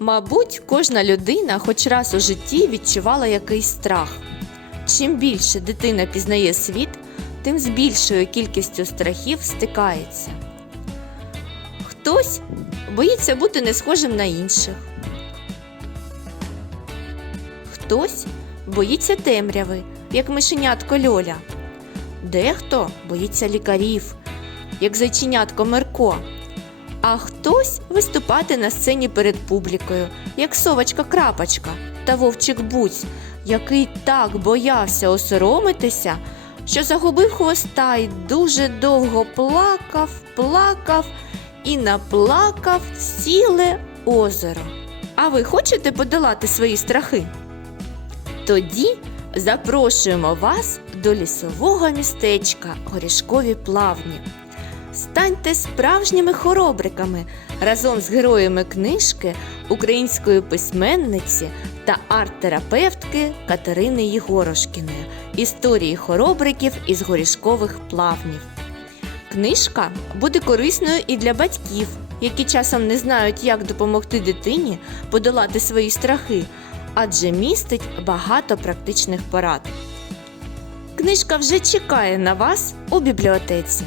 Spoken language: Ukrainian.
Мабуть, кожна людина хоч раз у житті відчувала якийсь страх. Чим більше дитина пізнає світ, тим з більшою кількістю страхів стикається. Хтось боїться бути не схожим на інших. Хтось боїться темряви, як мишенятко Льоля. Дехто боїться лікарів, як зайченятко Мерко. А хтось виступати на сцені перед публікою, як совочка крапочка та вовчик Буць, який так боявся осоромитися, що загубив хвоста і дуже довго плакав, плакав і наплакав ціле озеро. А ви хочете подолати свої страхи? Тоді запрошуємо вас до лісового містечка Горішкові плавні. Станьте справжніми хоробриками разом з героями книжки української письменниці та арт-терапевтки Катерини Єгорошкіної Історії хоробриків із горішкових плавнів. Книжка буде корисною і для батьків, які часом не знають, як допомогти дитині подолати свої страхи, адже містить багато практичних порад. Книжка вже чекає на вас у бібліотеці.